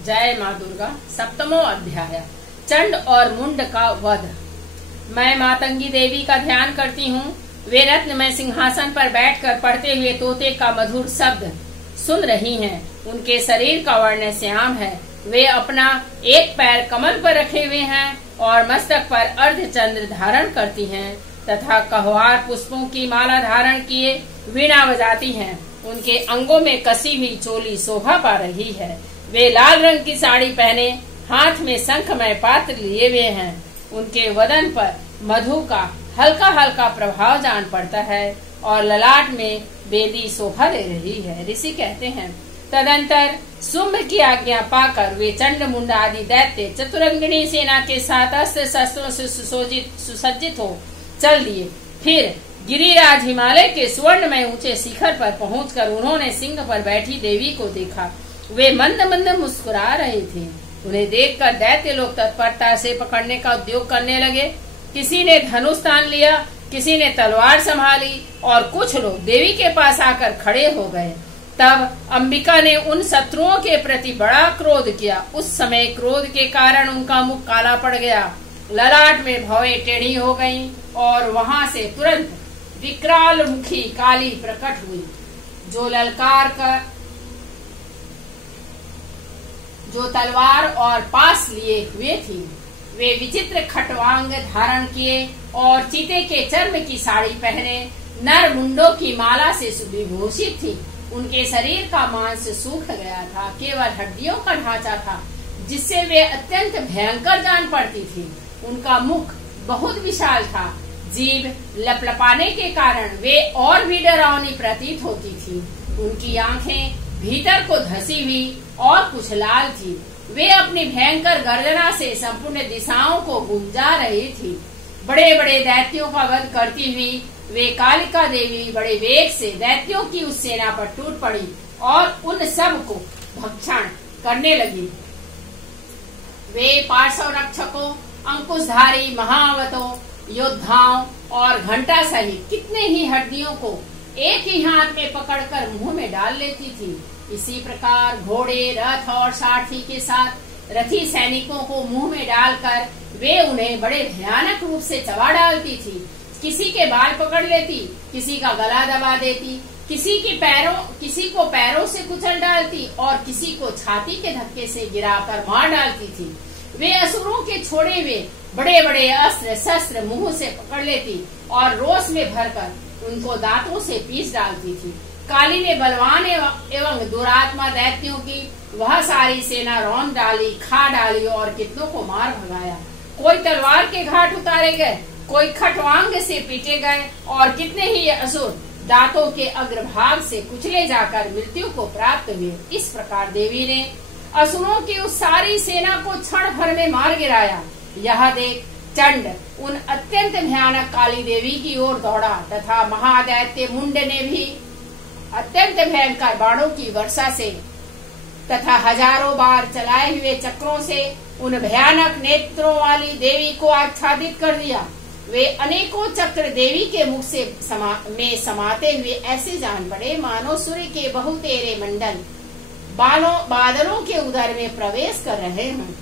जय माँ दुर्गा। सप्तमो अध्याय चंड और मुंड का वध। मैं मातंगी देवी का ध्यान करती हूँ। वे रत्न में सिंहासन पर बैठकर पढ़ते हुए तोते का मधुर शब्द सुन रही हैं। उनके शरीर का वर्ण श्याम है। वे अपना एक पैर कमल पर रखे हुए हैं और मस्तक पर अर्धचंद्र धारण करती हैं तथा कहवार पुष्पों की माला धारण किए वीणा बजाती हैं। उनके अंगों में कसी हुई चोली शोभा पा रही है। वे लाल रंग की साड़ी पहने हाथ में शंखमय पात्र लिए हुए हैं। उनके वदन पर मधु का हल्का हल्का प्रभाव जान पड़ता है और ललाट में बेदी शोभा दे रही है। ऋषि कहते हैं, तदंतर शुंभ की आज्ञा पाकर वे चंड मुंड आदि दैत्य चतुरंगिणी सेना के साथ अस्त्र शस्त्रों से सुसज्जित हो चल दिए। फिर गिरिराज हिमालय के स्वर्ण में ऊंचे शिखर पर पहुंचकर उन्होंने सिंह पर बैठी देवी को देखा। वे मंद मंद मुस्कुरा रहे थे। उन्हें देखकर दैत्य लोग तत्परता से पकड़ने का उद्योग करने लगे। किसी ने धनुष तान लिया, किसी ने तलवार संभाली और कुछ लोग देवी के पास आकर खड़े हो गए। तब अंबिका ने उन शत्रुओं के प्रति बड़ा क्रोध किया। उस समय क्रोध के कारण उनका मुख काला पड़ गया, ललाट में भवें टेढ़ी हो गईं और वहां से तुरंत विकराल मुखी काली प्रकट हुई, जो तलवार और पास लिए हुए थी। वे विचित्र खटवांग धारण किए और चीते के चर्म की साड़ी पहने नर मुंडों की माला से सुविभूषित थी। उनके शरीर का मांस सूख गया था, केवल हड्डियों का ढांचा था जिससे वे अत्यंत भयंकर जान पड़ती थी। उनका मुख बहुत विशाल था। जीभ लपलपाने के कारण वे और भी डरावनी प्रतीत होती थी। उनकी आंखें भीतर को धसी हुई और कुछ लाल थी। वे अपनी भयंकर गर्जना से संपूर्ण दिशाओं को गुंजा रही थी। बड़े बड़े दैत्यों का वध करती हुई वे कालिका देवी बड़े वेग से दैत्यों की उस सेना पर टूट पड़ी और उन सब को भक्षण करने लगी। वे पार्श्व रक्षकों, अंकुशधारी महावतों, योद्धाओं और घंटा सहित कितने ही हड्डियों को एक ही हाथ में पकड़कर मुंह में डाल लेती थी। इसी प्रकार घोड़े, रथ और सारथी के साथ रथी सैनिकों को मुंह में डालकर वे उन्हें बड़े भयानक रूप से चबा डालती थी। किसी के बाल पकड़ लेती, किसी का गला दबा देती, किसी को पैरों से कुचल डालती और किसी को छाती के धक्के से गिराकर मार डालती थी। वे असुरों के छोड़े हुए बड़े बड़े अस्त्र शस्त्र मुंह से पकड़ लेती और रोष में भरकर उनको दांतों से पीस डालती थी। काली ने बलवान एवं दुरात्मा दैत्यों की वह सारी सेना रौंद डाली, खा डाली और कितनों को मार भगाया। कोई तलवार के घाट उतारे गए, कोई खटवांग से पीटे गए और कितने ही असुर दांतों के अग्रभाग से कुचले जाकर मृत्यु को प्राप्त हुए। इस प्रकार देवी ने असुरों की उस सारी सेना को क्षण भर में मार गिराया। यह देख चंड उन अत्यंत भयानक काली देवी की ओर दौड़ा तथा महादैत्य मुंड ने भी अत्यंत भयंकर बाणों की वर्षा से तथा हजारों बार चलाए हुए चक्रों से उन भयानक नेत्रों वाली देवी को आच्छादित कर दिया। वे अनेकों चक्र देवी के मुख से समाते हुए ऐसे जान पड़े मानो सूर्य के बहुतेरे मंडल बादलों के उदर में प्रवेश कर रहे हों।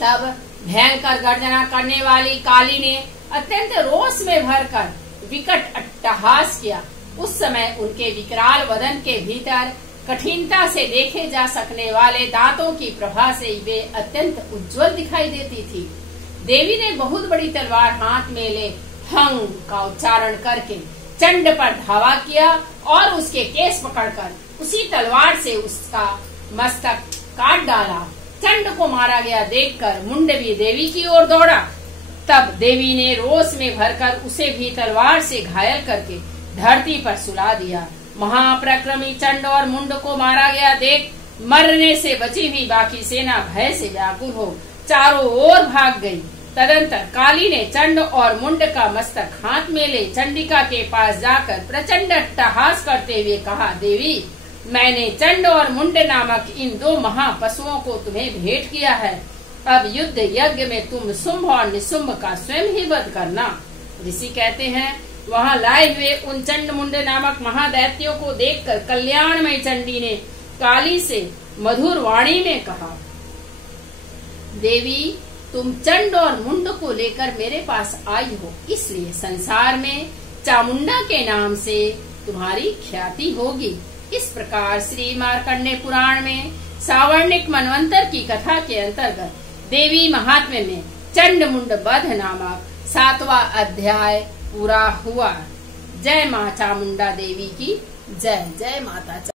तब भयंकर गर्जना करने वाली काली ने अत्यंत रोष में भरकर विकट अट्टहास किया। उस समय उनके विकराल वदन के भीतर कठिनता से देखे जा सकने वाले दांतों की प्रभा से वे अत्यंत उज्जवल दिखाई देती थी। देवी ने बहुत बड़ी तलवार हाथ में ले हंग का उच्चारण करके चंड पर धावा किया और उसके केस पकड़कर उसी तलवार से उसका मस्तक काट डाला। चंड को मारा गया देखकर मुंड भी देवी की ओर दौड़ा। तब देवी ने रोष में भरकर उसे भी तलवार से घायल करके धरती पर सुला दिया। महाप्रक्रमी चंड और मुंड को मारा गया देख मरने से बची हुई बाकी सेना भय से व्याकुल हो चारों ओर भाग गई। तदंतर काली ने चंड और मुंड का मस्तक हाथ में ले चंडिका के पास जाकर प्रचंड अट्टहास करते हुए कहा, देवी, मैंने चंड और मुंड नामक इन दो महापशुओं को तुम्हें भेंट किया है। अब युद्ध यज्ञ में तुम शुंभ और निशुंभ का स्वयं ही वध करना। ऋषि कहते हैं, वहां लाए हुए उन चंड मुंड नामक महादैत्यों को देखकर कल्याणमय चंडी ने काली से मधुर वाणी में कहा, देवी तुम चंड और मुंड को लेकर मेरे पास आई हो, इसलिए संसार में चामुंडा के नाम से तुम्हारी ख्याति होगी। इस प्रकार श्री मार्कंडेय पुराण में सावर्णिक मनवंतर की कथा के अंतर्गत देवी महात्म्य में चंड मुंड वध नामक 7वां अध्याय पूरा हुआ। जय मां चामुंडा देवी की जय। जय माता।